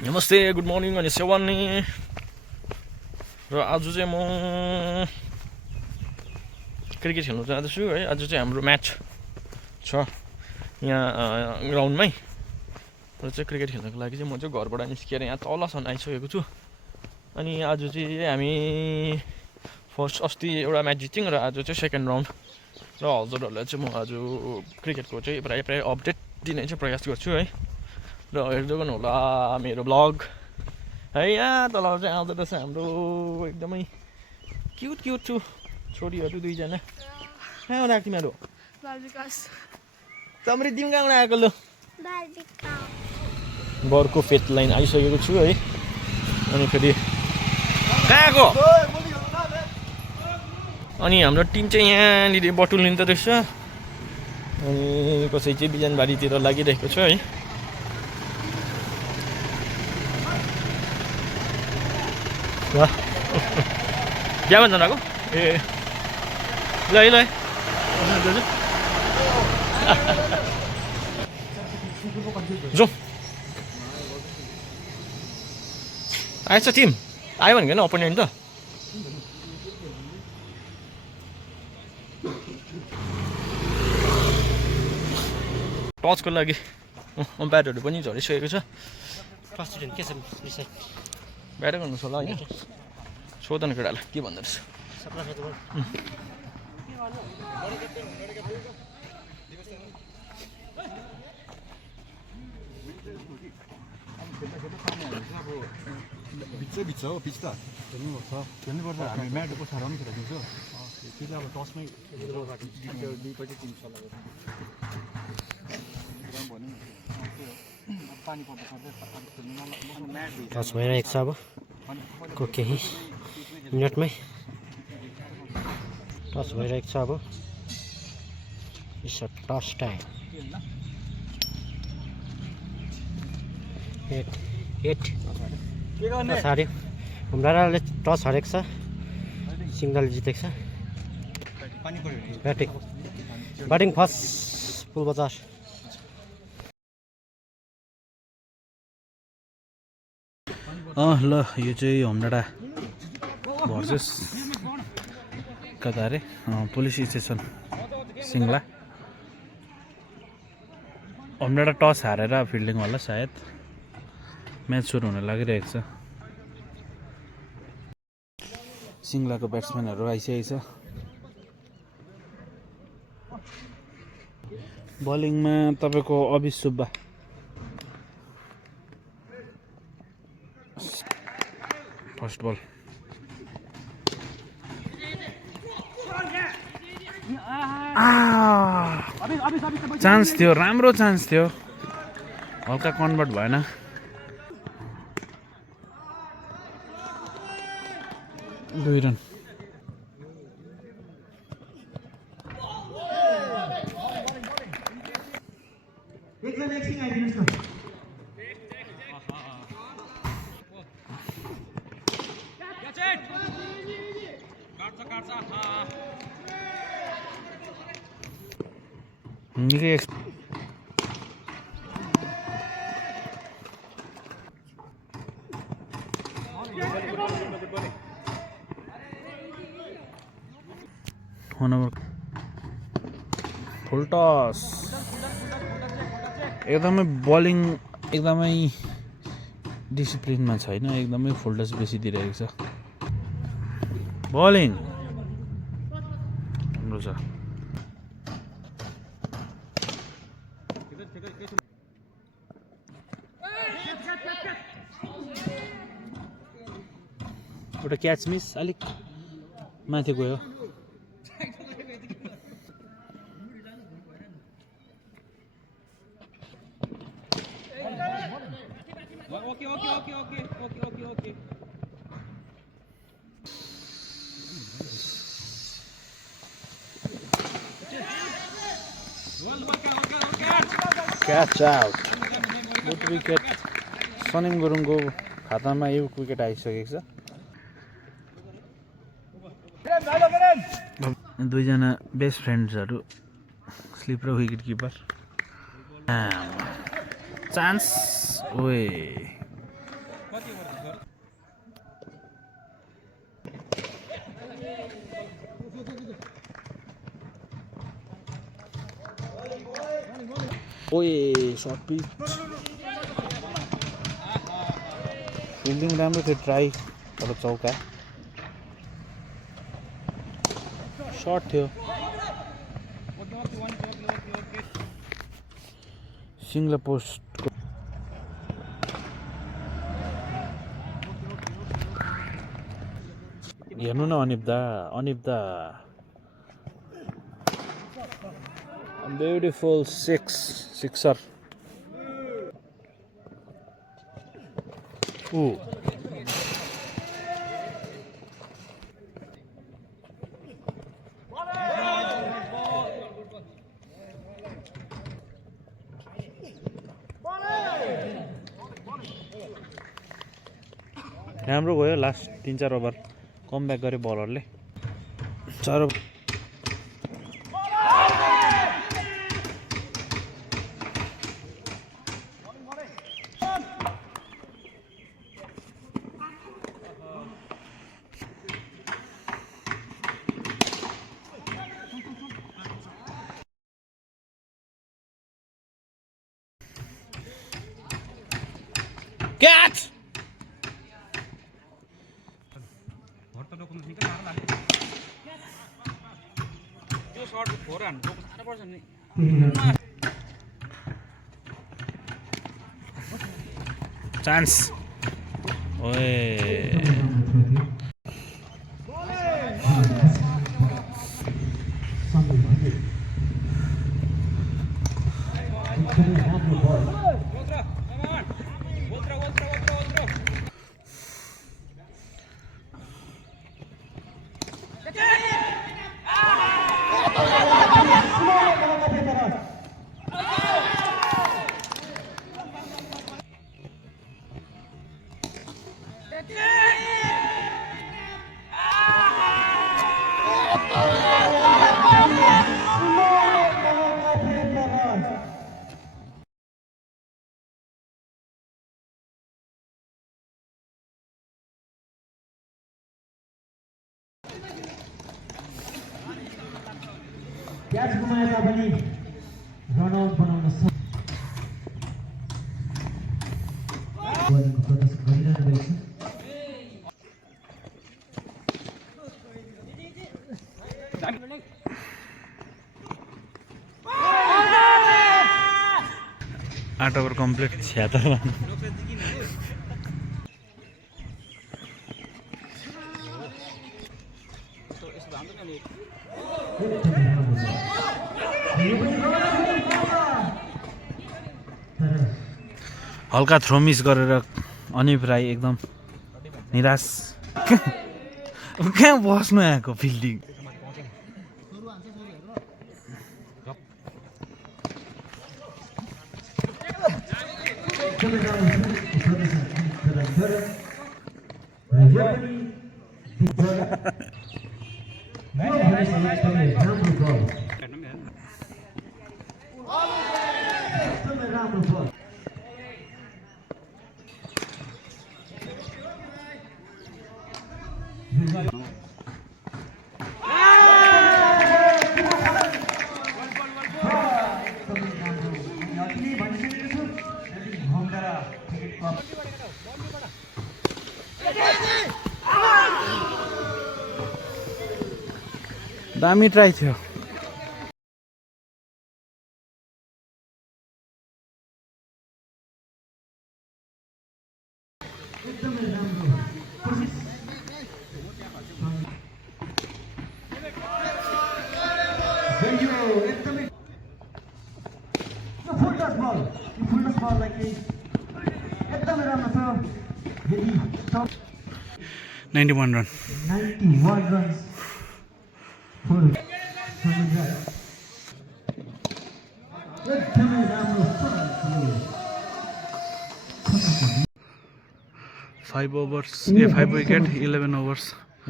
नमस्ते good morning अनि सेवानी र आज चाहिँ म क्रिकेट खेल्न जाँदैछु है। आज चाहिँ हाम्रो म्याच छ यहाँ ग्राउन्डमै र चाहिँ क्रिकेट खेल्नको लागि चाहिँ म चाहिँ घरबाट निस्किएर यहाँ तलसम्म आइसकेको छु। अनि आज चाहिँ हामी फर्स्ट अस्ति एउटा म्याच जित्यौँ र आज चाहिँ सेकेन्ड राउन्ड र हजुरहरूलाई चाहिँ म आज क्रिकेटको चाहिँ प्रायः अपडेट दिने चाहिँ प्रयास गर्छु है। र हेर्दै गर्नु होला मेरो ब्लग है। यहाँ तल चाहिँ आउँदो रहेछ हाम्रो एकदमै क्युट क्युट छु छोरीहरू दुईजना। कहाँ आएको तिमीहरू? समृद्धि कहाँ आएको? ल बरको फेट लाइन आइसकेको छु है। अनि फेरि कहाँको अनि हाम्रो टिम चाहिँ यहाँनिर बटुलिँदो रहेछ। अनि कसै चाहिँ बिजनबारीतिर लागिरहेको छ है। क्या भन्छ भएको ए ल है ल जाउँ आएछ टिम आयो भनेको होइन अपोनेन्ट त टचको लागि ब्याटहरू पनि झरिसकेको छ। के छ विषय ब्याटै गर्नुहोस् होला होइन सोध न केटालाई के भन्दो रहेछ। बिच हो पिच त खेल्नुपर्छ हामी म्याटको छाडा पनि खेलिदिन्छ त्यो चाहिँ अब टसमै दुईपट्टि टिम सल्लाह टच भइरहेको छ अब को केही मिनटमै टच भइरहेको छ। अब टच टाइम टच हार्यो हाम्राले टच हारेको छ। सिङ्गल जितेको छ। ब्याटिङ फर्स्ट फुल बजार ल यो चाहिँ होमडाँडा भर्सेस कता अरे पुलिस स्टेसन सिङ्ला। होमडाँडा टस हारेर फिल्डिङ होला सायद। म्याच सुरु हुन लागिरहेको छ। सिङ्लाको ब्याट्सम्यानहरू आइसकेको छ। बलिङमा तपाईँको अभिष सुब्बा फर्स्ट बल चान्स थियो राम्रो चान्स थियो हल्का कन्भर्ट भएन। दुई रन निकै फुल टस एकदमै बलिङ एकदमै डिसिप्लिनमा छैन। एकदमै फुल टस बेसी दिइरहेको छ। बलिङ राम्रो छ। एउटा क्याच मिस अलिक माथि गयो। Catch out good wicket. Sanim गुरुङको खातामा यो विकेट आइसकेको छ। दुईजना बेस्ट फ्रेन्ड्सहरू स्लिप र विकेट किपर। चान्स ओए ओए सर्ट पिच फिल्डिङ राम्रो थियो ट्राई तर चौका सर्ट थियो सिङ्गल पोस्टको हेर्नु न अनिप दा ब्युटिफुल सिक्सर राम्रो गयो लास्ट 3-4 ओभर कम ब्याक गरे बलरले 4 over Catch! Chance. Oi. Catch गुमाए तापनि रनआउट बनाउन सक्छ बलिङको प्रदर्शन गरिरहनु भएको छ आठ ओभर कम्प्लिट 76 रन हल्का थ्रो मिस गरेर अनिप राई एकदम निराश कहाँ बस्नु आएको फिल्डिङ दामी ट्राई थियो एकदमै राम्रो छ 91 रन 91 runs for Samudra. एकदमै राम्रो 5 overs 5 wicket 11 overs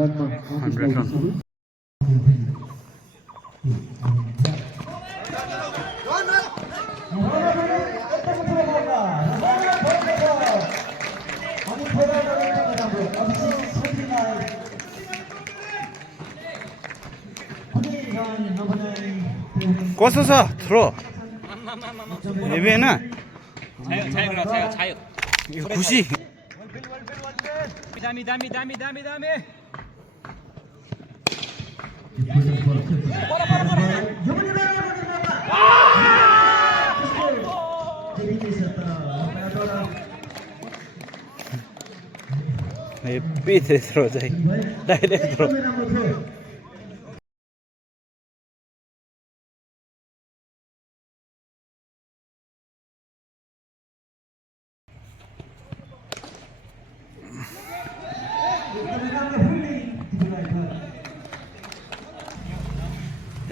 100 run कस्तो छ थ्रो हेभी होइन यो खुसी दामी दामी दामी दामी दामी हेभी थ्रो चाहिँ डाइरेक्ट थ्रो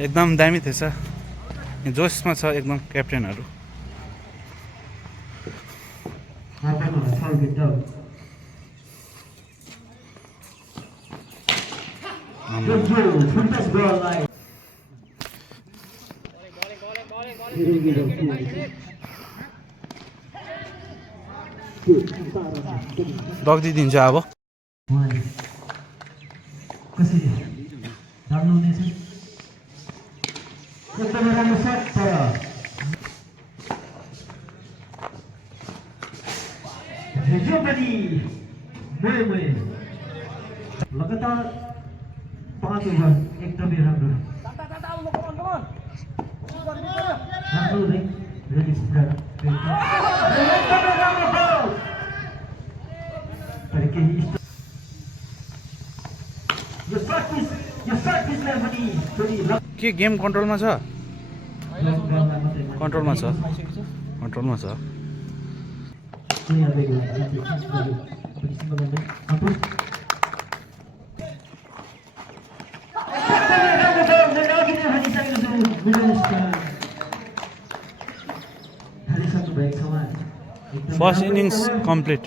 एकदम दामी थिएछ जोसमा छ एकदम क्याप्टेनहरू बग्दिदिन्छ अब एकदमै राम्रो सट तर हिजो पनि मोए लगातार 5 ओभर एकदमै राम्रो राम्रो रे रेडी पुरा एकदमै राम्रो बल तर केही यो सर्भिसलाई पनि थोरै के गेम कन्ट्रोलमा छ कन्ट्रोलमा छ फर्स्ट इनिङ्स कम्प्लिट